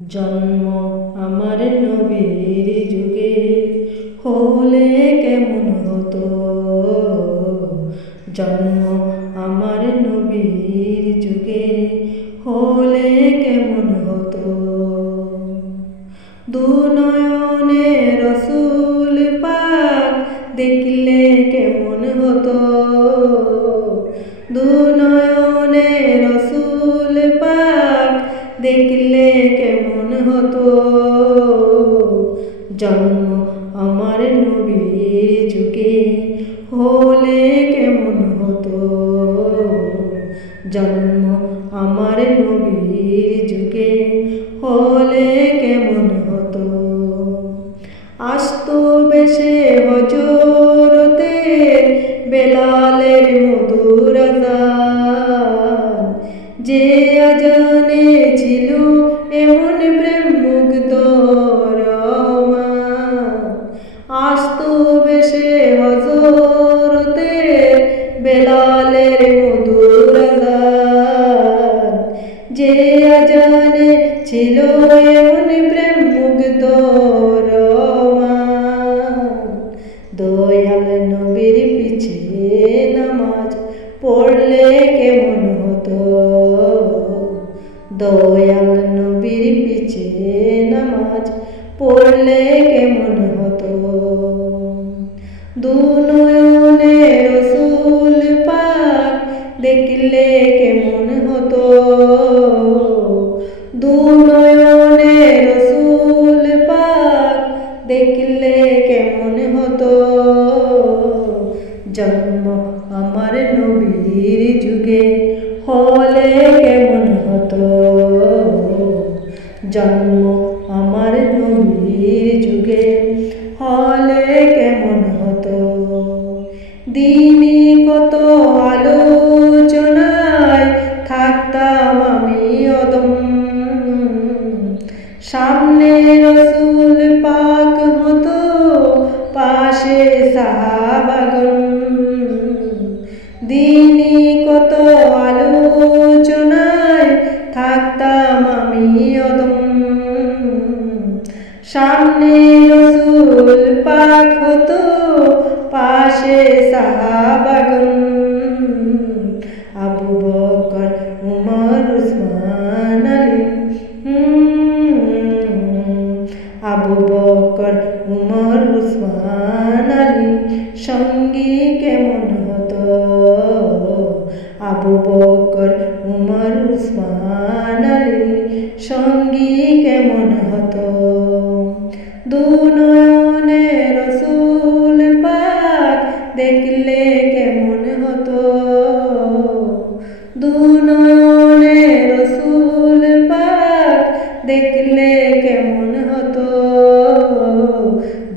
জন্ম আমার নবীর যুগে হলে কেমন হতো। জন্ম আমার নবীর যুগে হলে কেমন হতো। দুনয়নে রসুল পাক দেখলে কেমন হতো। দুনয়নে রসুল পাক দেখলে কেমন হতো। জন্ম আমার নবীর যুগে হলে কেমন হতো। জন্ম আমার নবীর যুগে হলে কেমন হতো। আসতো বেশে হজরতে বেলালের মধুর আযান, যে আজানে ছিল এমন প্রেম মুগ্ধ রহমান। আসতো বেশে হজরতে বেলালের মধুর আযান, যে আজানে ছিল এমন প্রেম মুগ্ধ রহমান। দয়াল নবীর পিছে নামাজ পড়লে কেমন হতো। দয়াল নবীর পিছে নামাজ পড়লে কেমন হতো। দুনয়নে রসুল পাক দেখলে কেমন হতো। দুনয়নে রসুল পাক দেখলে কেমন হতো। জন্ম আমার নবীর যুগে হলে কেমন হতো। জন্ম আমার নবীর যুগে হলে কেমন হতো। দিনই কত আলোচনায় থাকতাম আমি অদম, সামনে রসুল পাক হতো পাশে সাহাবাগণ। দিনই কত আলোচনায় থাকতাম আমি অদম, সামনে রসুল পাক হতো পাশে সাহাবাগণ। আবু বকর উমর উসমান আলী, আবু বকর উমর উসমান আলী সঙ্গী কেমন হতো। আবু বকর উমর উসমান আলী সঙ্গী কেমন হতো। দুনয়নে রসুল পাক দেখলে কেমন হতো। দুনয়নে রসুল পাক দেখলে কেমন হতো।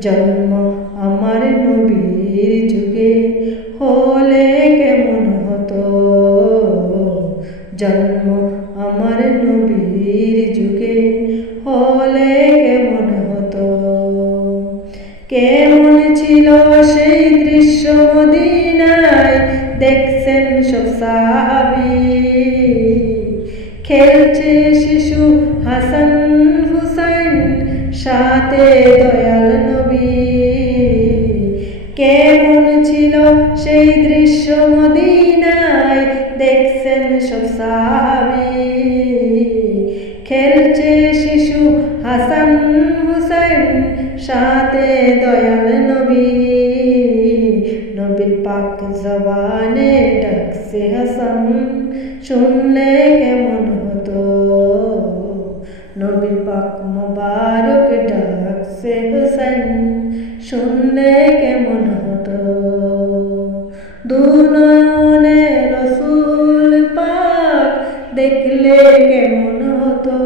জন্ম আমার নবীর যুগে হলে কেমন হতো। জন্ম আমার নবীর যুগে হলে কেমন হতো। কেমন ছিল সেই দৃশ্য মদিনায় দেখছেন সব সাহাবী। খেলছে শিশু হাসান হুসাইন সাথে দয়াল নবী। কেমন ছিল সেই দৃশ্য মদিনায় দেখছেন সব সাহাবী। খেলছে শিশু হাসান হুসাইন সাথে দয়াল নবী। নবীর পাক জবানে ডাকছে হাসান, শুনলে কেমন হতো। নবীর পাক মুবারক ডাকছে হুসাইন, শুনলে কেমন হতো। দুনয়নে রসুল পাক দেখলে কেমন হতো।